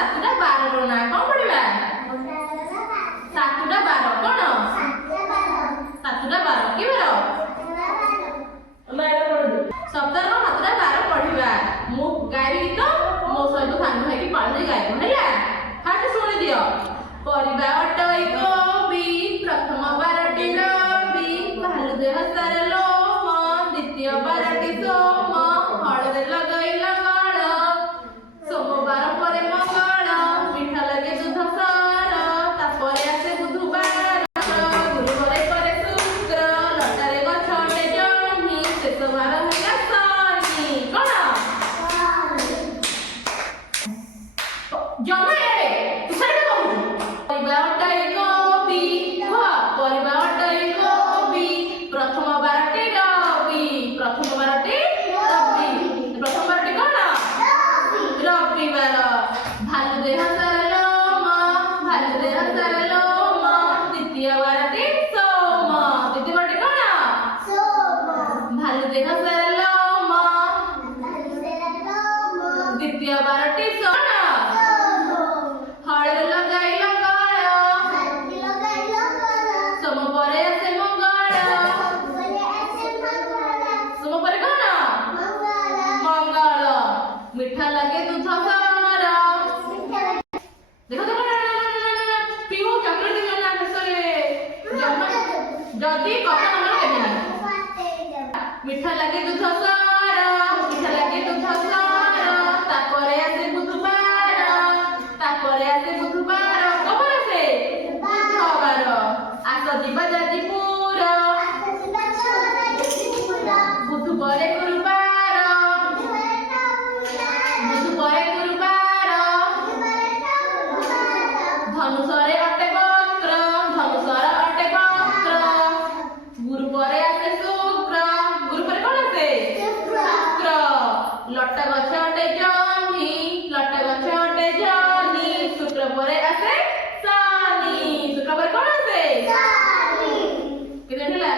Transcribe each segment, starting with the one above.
सातुटा 12 ना कौन पढ़िबा सातुटा 12 कौन सातुटा 12 कि बार सप्ताह सातुटा 12 पढ़िबा मु गाइबी गीत मो सहित सांग होई पढ़ले गाइबो हैला फास्ट सुनि दियो परिबा अटई कवि प्रथम 12टी रवि भालु देह सार लोम द्वितीय 12टी सोम हळरे लगई लगळ सोमवार परे मंगळ मिठा लगे दूध सार तापरे आसे बुधवार गुरुवारे परे शुक्र लटारे गछटे जह्नी शेष बार हैला शनि कोन जमा ए तू सरे कहू परिबा अटई कवि परिबा अटई कवि प्रथम 12टी रवि प्रथम 12टी रवि प्रथम 12टी कोन रविवार भालु देह सार लोम द्वितीय 12टी सोम द्वितीय 12टी कोन भालु देह सार लोम द्वितीय 12टी सोम हळरे लगाई लगळ सोम परे आसे मंगळ सोम परे कोन मंगळ मिठा लगे दूध सार देखो देखो पीओ चॉकलेट दियो ना कसरे जदी कथा नंबर देबेनी मिठा लगे दूध सार तापरे आसे बुधवार कबर आसे बुधवार आस दिबा जातिपुर बुध परे गुरुवार धनुषरे अटे वक्र गुरु परे आसे शुक्र गुरु परे कोन आसे शुक्र लट गछ अटे जह्नी शुक्र परे आसे शनि शुक्र परे कोन आसे केते होला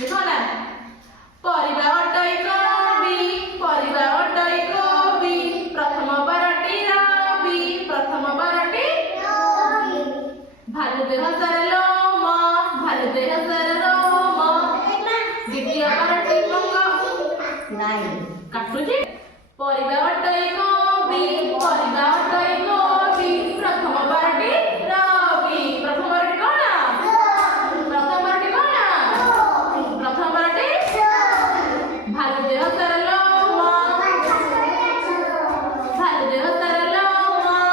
देखो ना परिबा अटई कवि प्रथम 12टी रवि भालु देह सार लोम द्वितीय 12टी मंगळ काटुची परिबा अटई कवि प्रथम 12टी